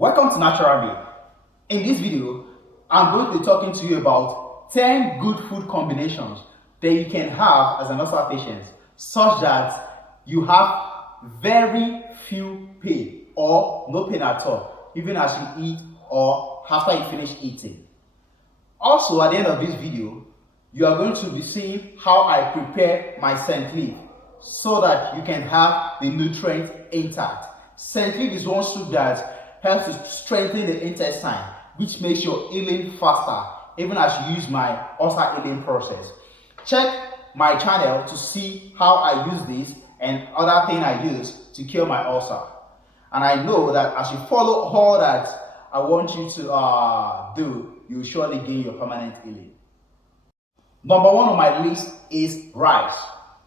Welcome to Natural Me. In this video, I'm going to be talking to you about 10 good food combinations that you can have as an ulcer patient such that you have very few pain or no pain at all, even as you eat or after you finish eating. Also, at the end of this video, you are going to be seeing how I prepare my scent leaf so that you can have the nutrients intact. Scent leaf is one soup that helps to strengthen the intestine, which makes your healing faster, even as you use my ulcer healing process. Check my channel to see how I use this and other things I use to cure my ulcer. And I know that as you follow all that I want you to do, you will surely gain your permanent healing. Number one on my list is rice.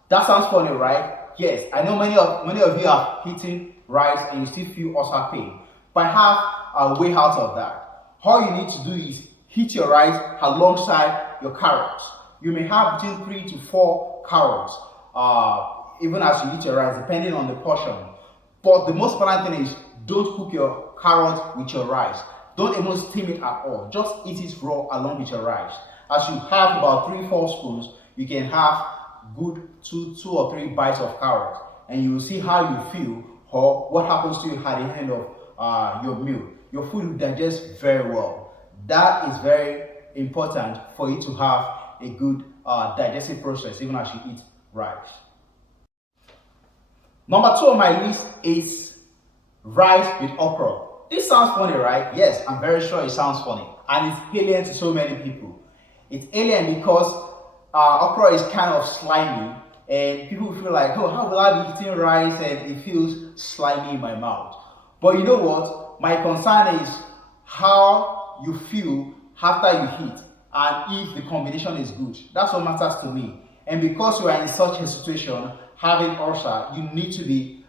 That sounds funny, right? Yes, I know many of you are eating rice and you still feel ulcer pain. But I have a way out of that. All you need to do is heat your rice alongside your carrots. You may have between 3 to 4 carrots, even as you eat your rice, depending on the portion. But the most important thing is don't cook your carrot with your rice. Don't even steam it at all. Just eat it raw along with your rice. As you have about 3-4 spoons, you can have good two or three bites of carrot, and you will see how you feel or what happens to you at the end of your meal. Your food will digest very well. That is very important for you to have a good digestive process even as you eat rice. Number 2 on my list is rice with okra. This sounds funny, right? Yes, I'm very sure it sounds funny, and it's alien to so many people. It's alien because okra is kind of slimy, and people feel like, oh, how will I be eating rice and it feels slimy in my mouth? But you know what? My concern is how you feel after you eat and if the combination is good. That's what matters to me. And because you are in such a situation, having ulcer, you need to be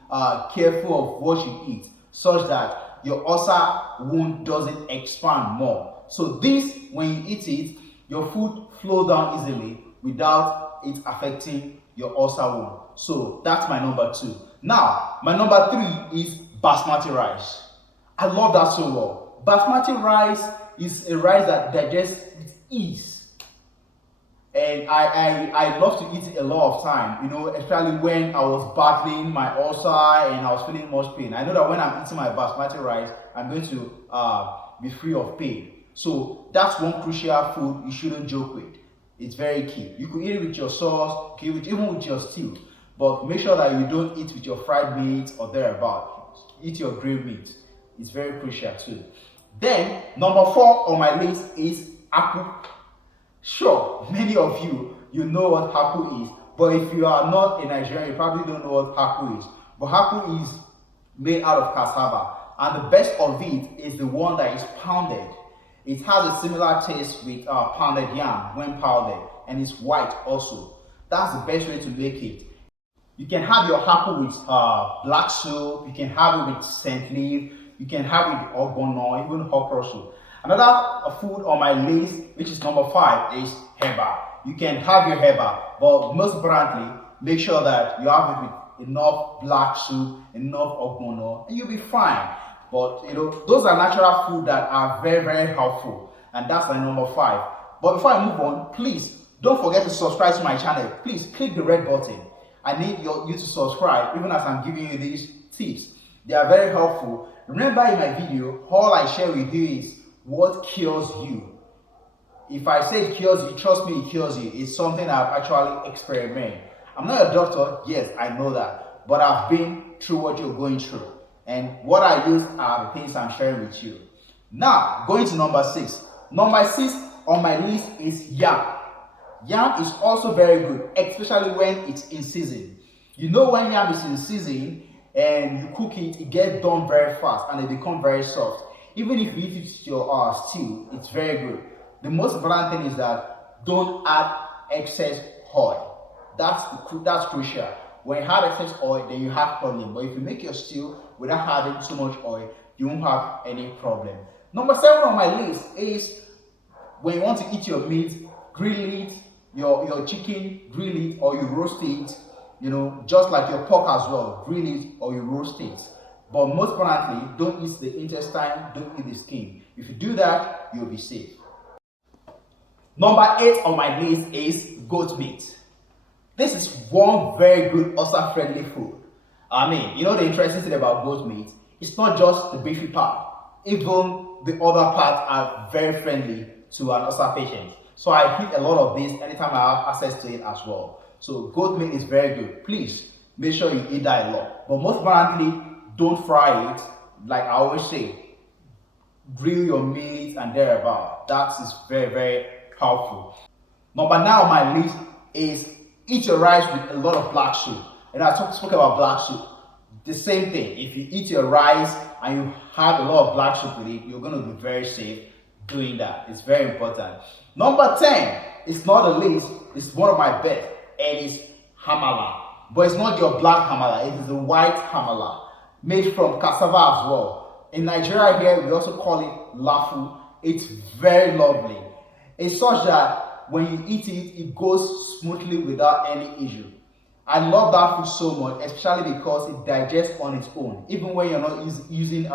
careful of what you eat such that your ulcer wound doesn't expand more. So this, when you eat it, your food flows down easily without it affecting your ulcer wound. So that's my number 2. Now, my number 3 is Basmati rice. I love that so well. Basmati rice is a rice that digests with ease. And I love to eat it a lot of time, especially when I was battling my ulcer and I was feeling much pain. I know that when I'm eating my Basmati rice, I'm going to be free of pain. So that's one crucial food you shouldn't joke with. It's very key. You could eat it with your sauce, you could eat it even with your stew, but make sure that you don't eat with your fried meat or thereabout. Eat your grilled meat. It's very crucial too. Then number 4 on my list is akpu. Sure, many of you know what akpu is, but if you are not a Nigerian, you probably don't know what akpu is. But akpu is made out of cassava, and the best of it is the one that is pounded. It has a similar taste with pounded yam when powdered, and it's white also. That's the best way to make it. You can have your akpu with black soup, you can have it with scent leaf, you can have it with ogbono, even okra soup. Another food on my list, which is number 5, is heba. You can have your heba, but most importantly, make sure that you have it with enough black soup, enough ogbono, and you'll be fine. But those are natural food that are very, very helpful, and that's my number 5. But before I move on, please don't forget to subscribe to my channel. Please click the red button. I need you to subscribe, even as I'm giving you these tips. They are very helpful. Remember, in my video, all I share with you is what cures you. If I say it cures you, trust me, it cures you. It's something I've actually experimented. I'm not a doctor, yes, I know that, but I've been through what you're going through. And what I use are the things I'm sharing with you. Now, going to number 6. Number 6 on my list is yam. Yam is also very good, especially when it's in season. When yam is in season and you cook it, it gets done very fast and it becomes very soft. Even if you eat it with your stew, it's very good. The most important thing is that don't add excess oil. That's crucial. When you have excess oil, then you have problem. But if you make your stew without having too much oil, you won't have any problem. Number 7 on my list is when you want to eat your meat, grill it, your chicken, grill it or you roast it, just like your pork as well, grill it or you roast it. But most importantly, don't eat the intestine, don't eat the skin. If you do that, you'll be safe. Number 8 on my list is goat meat. This is one very good ulcer-friendly food. I mean, you know the interesting thing about goat meat? It's not just the beefy part. Even the other parts are very friendly to an ulcer patient. So I eat a lot of this anytime I have access to it as well. So goat meat is very good. Please make sure you eat that a lot. But most importantly, don't fry it. Like I always say, grill your meat and thereabout. That is very, very helpful. Number 9 on my list is eat your rice with a lot of black soup. And I spoke about black soup. The same thing. If you eat your rice and you have a lot of black soup with it, you're going to be very safe doing that. It's very important. Number 10 is not the least. It's one of my best, and it's hamala. But it's not your black hamala. It is a white hamala made from cassava as well. In Nigeria here, we also call it lafu. It's very lovely. It's such that when you eat it, it goes smoothly without any issue. I love that food so much, especially because it digests on its own. Even when you're not using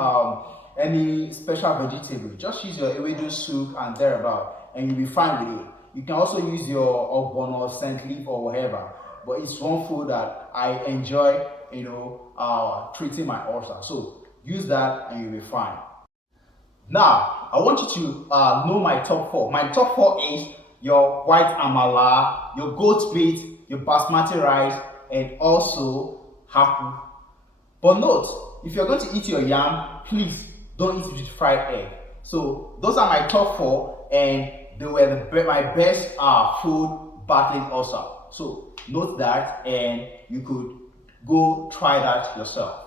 any special vegetable, just use your ewedu soup and thereabout, and you'll be fine with it. You can also use your ogbono or scent leaf or whatever, but it's one food that I enjoy, treating my ulcer. So use that and you'll be fine. Now, I want you to know my top 4. My top 4 is your white amala, your goat meat, your basmati rice, and also hapu. But note, if you're going to eat your yam, please don't eat it with fried egg. So those are my top 4, and they were my best food battling ulcer. So note that, and you could go try that yourself.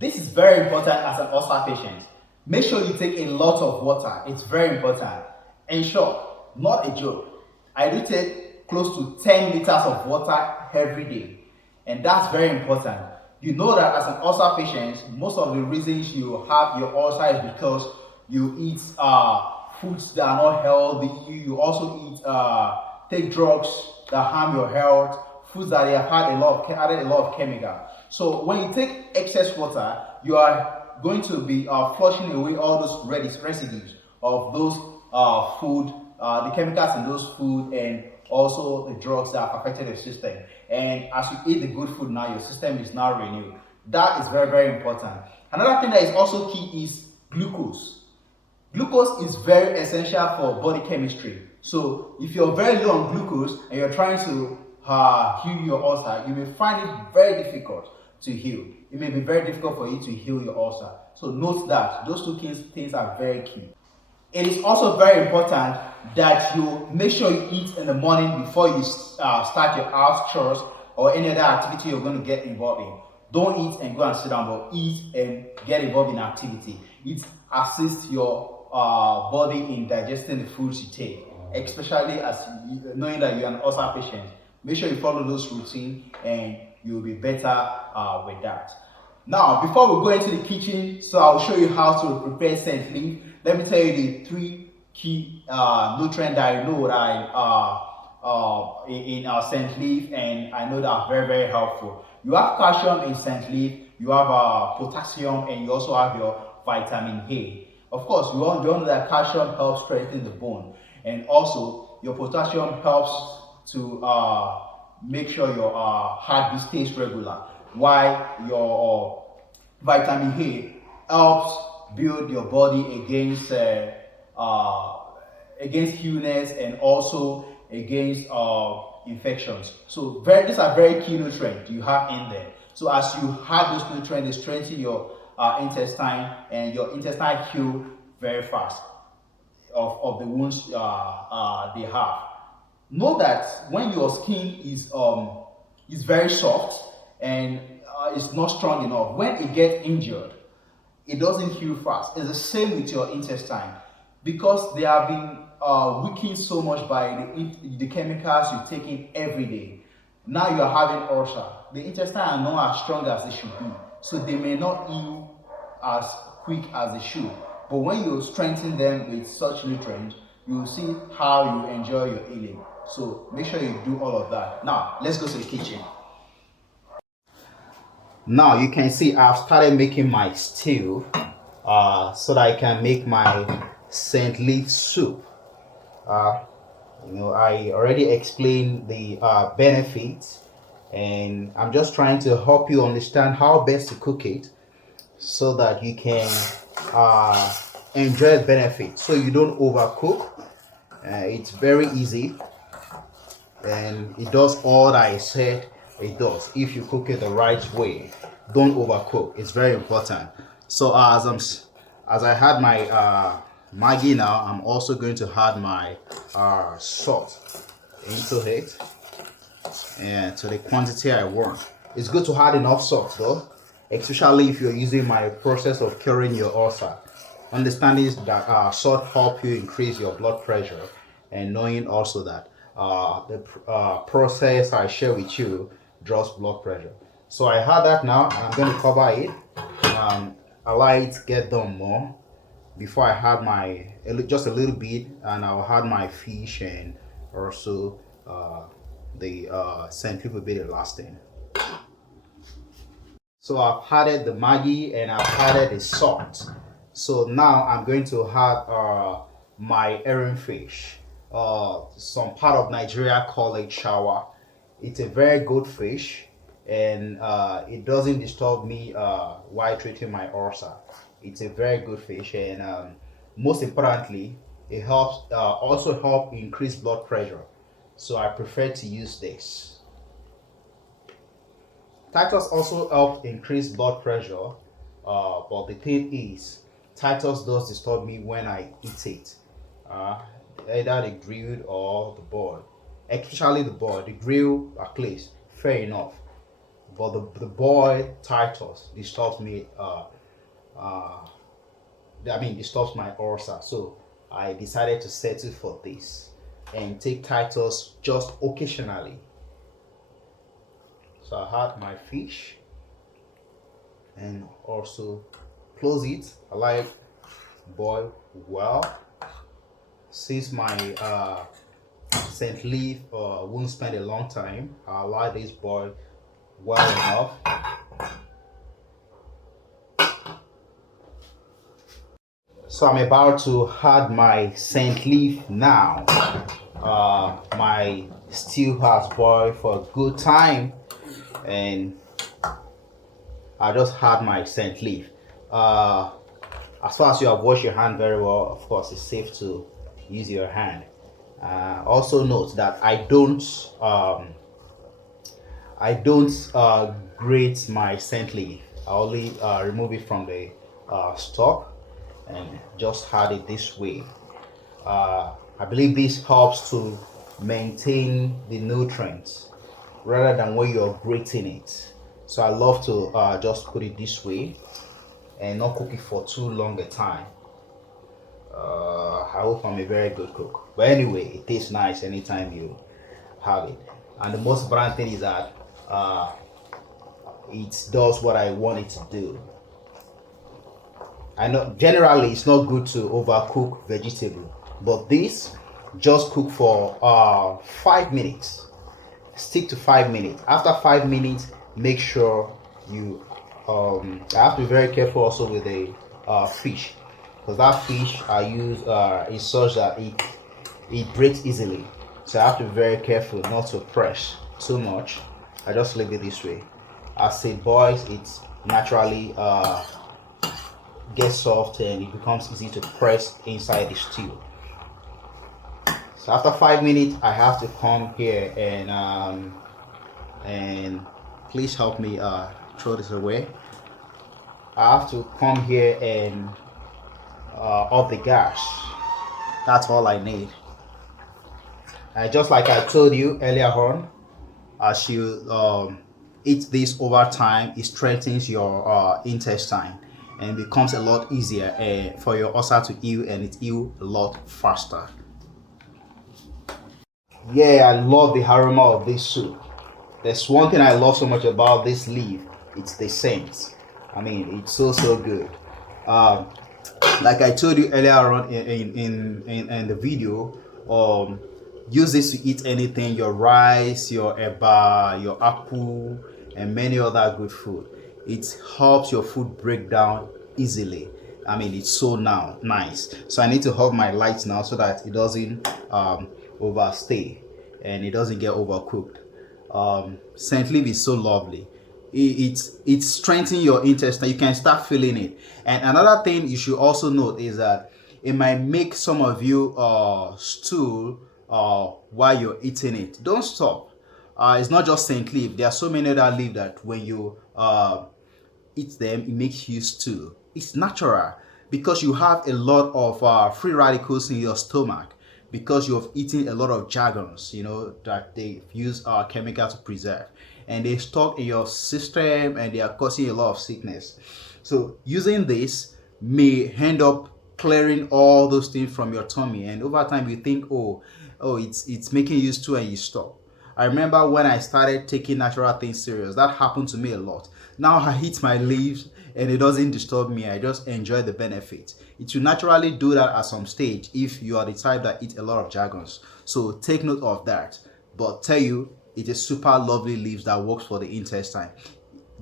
This is very important as an ulcer patient. Make sure you take a lot of water. It's very important. In short, not a joke, I do take close to 10 liters of water every day, and that's very important. You know that as an ulcer patient, most of the reasons you have your ulcer is because you eat foods that are not healthy. You also eat take drugs that harm your health, foods that they have added a lot of chemical. So when you take excess water, you are going to be flushing away all those residues of those food, the chemicals in those food, and also the drugs that have affected your system. And as you eat the good food now, your system is now renewed. That is very, very important. Another thing that is also key is glucose. Glucose is very essential for body chemistry. So if you're very low on glucose and you're trying to heal your ulcer, you may find it very difficult to heal. It may be very difficult for you to heal your ulcer. So note that those two things are very key. It is also very important that you make sure you eat in the morning before you start your house chores or any other activity you're going to get involved in. Don't eat and go and sit down, but eat and get involved in activity. It assists your body in digesting the foods you take, especially as knowing that you're an ulcer patient. Make sure you follow those routines and you'll be better with that. Now, before we go into the kitchen, so I'll show you how to prepare scent leaf. Let me tell you the 3 key nutrients that I know that in scent leaf, and I know that are very, very helpful. You have calcium in scent leaf, you have potassium, and you also have your vitamin A. Of course, you all know that calcium helps strengthen the bone, and also your potassium helps to make sure your heartbeat stays regular, while your vitamin A helps build your body against illness and also against infections. So these are very key nutrients you have in there. So as you have those nutrients, they strengthen your intestine, and your intestine heal very fast of the wounds they have. Know that when your skin is very soft and it's not strong enough, when it gets injured, it doesn't heal fast. It's the same with your intestine, because they have been weakened so much by the chemicals you take in every day. Now you are having ulcer. The intestine are not as strong as they should be, so they may not heal as quick as they should. But when you strengthen them with such nutrients, you will see how you enjoy your healing. So make sure you do all of that. Now let's go to the kitchen. Now you can see I've started making my stew so that I can make my Saint leaf soup. Uh, I already explained the benefits, and I'm just trying to help you understand how best to cook it so that you can uh, enjoy the benefits so you don't overcook. It's very easy, and it does all that I said it does if you cook it the right way. Don't overcook. It's very important. So as I had my Maggi now, I'm also going to add my salt into it and to the quantity I want. It's good to add enough salt though, especially if you're using my process of curing your ulcer. Understanding that salt help you increase your blood pressure, and knowing also that the process I share with you draws blood pressure. So I had that now, and I'm going to cover it. Allow it to get done more before I had my just a little bit, and I'll add my fish and also the Saint People bit the last thing. So I've added the Maggi and I've added the salt. So now I'm going to add my herring fish. Some part of Nigeria call it shawa. It's a very good fish, and it doesn't disturb me while treating my ulcer. It's a very good fish, and most importantly, it helps also help increase blood pressure. So I prefer to use this. Titus also helps increase blood pressure, but the thing is, Titus does disturb me when I eat it, uh, either the grilled or the boiled. Especially the boiled, the grill at least fair enough, but the boiled Titus disturbs me. Uh, disturbs my ulcer. So I decided to settle for this and take Titus just occasionally. So I had my fish and also close it. I like boil well. Since my Saint leaf won't spend a long time, I allow this boil well enough. So I'm about to add my Saint leaf now. My stew has boiled for a good time, and I just had my Saint leaf. As far as you have washed your hand very well, of course, it's safe to use your hand. Also note that I don't grate my Saint leaf. I only remove it from the stalk and just add it this way. I believe this helps to maintain the nutrients rather than when you're grating it. So I love to just put it this way and not cook it for too long a time. I hope I'm a very good cook. But anyway, it tastes nice anytime you have it. And the most important thing is that it does what I want it to do. I know generally it's not good to overcook vegetable, but this just cook for 5 minutes. Stick to 5 minutes. After 5 minutes, make sure you I have to be very careful also with the fish, because that fish I use is such that it breaks easily. So I have to be very careful not to press too much. I just leave it this way. As it boils, it naturally gets soft and it becomes easy to press inside the stew. So after 5 minutes, I have to come here and please help me throw this away. I have to come here and off the gas. That's all I need. Just like I told you earlier on, as you eat this over time, it strengthens your intestine and becomes a lot easier for your ulcer to heal, and it heals a lot faster. Yeah, I love the aroma of this soup. There's one thing I love so much about this leaf. It's the scent. I mean, it's so good. Um, like I told you earlier on in the video, use this to eat anything, your rice, your eba, your apple, and many other good food. It helps your food break down easily. I mean, it's so now nice. So I need to hold my lights now so that it doesn't overstay and it doesn't get overcooked. Scent leaf is so lovely. It strengthens your intestine. You can start feeling it. And another thing you should also note is that it might make some of you stool while you're eating it. Don't stop. It's not just Saint leaf. There are so many other leaf that when you eat them, it makes you stew. It's natural because you have a lot of free radicals in your stomach because you've eaten a lot of jargons, that they use chemical to preserve, and they stock in your system and they are causing a lot of sickness. So using this may end up clearing all those things from your tummy, and over time you think, oh, it's making you stew, and you stop. I remember when I started taking natural things serious, that happened to me a lot. Now I eat my leaves and it doesn't disturb me. I just enjoy the benefit. It will naturally do that at some stage if you are the type that eat a lot of jargons. So take note of that. But tell you, it is super lovely leaves that works for the intestine.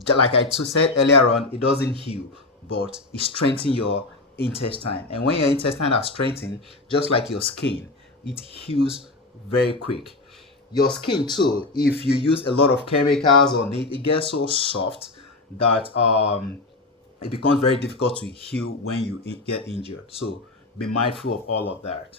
Like I said earlier on, it doesn't heal, but it strengthens your intestine. And when your intestine are strengthened, just like your skin, it heals very quick. Your skin too, if you use a lot of chemicals on it, it gets so soft that it becomes very difficult to heal when you get injured. So be mindful of all of that.